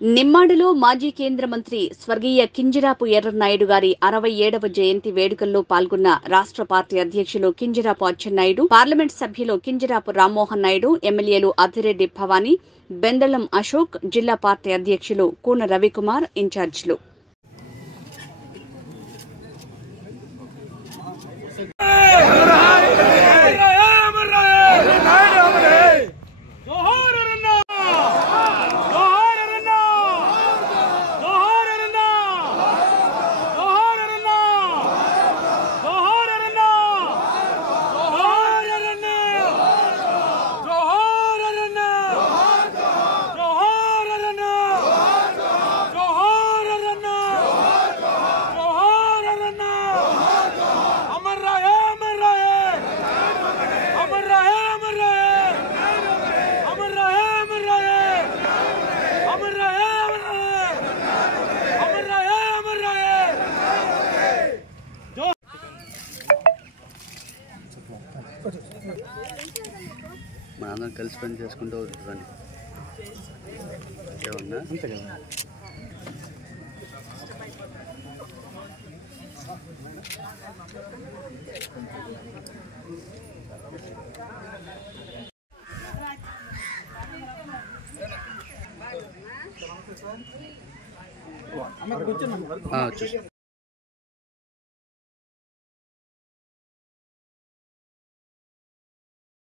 నిమ్మాడులో మాజీ కేంద్ర మంత్రి స్వర్గీయ కింజరాపు ఎర్రన్నాయుడు గారి 67వ జయంతి వేడుకల్లో పాల్గొన్న రాష్ట్ర పార్టీ అధ్యక్షులు కింజరాపు అచ్చెన్నాయుడు, పార్లమెంట్ సభ్యులు కింజరాపు రామ్మోహన్ నాయుడు, ఎమ్మెల్యేలు అద్దిరెడ్డి భవానీ, బెందళం అశోక్, జిల్లా పార్టీ అధ్యక్షులు కూన రవికుమార్ ఇన్ఛార్జీలు. మనందరం కలిసి పని చేసుకుంటూ రండి. ఏమన్నా అంతే కదా. చూసి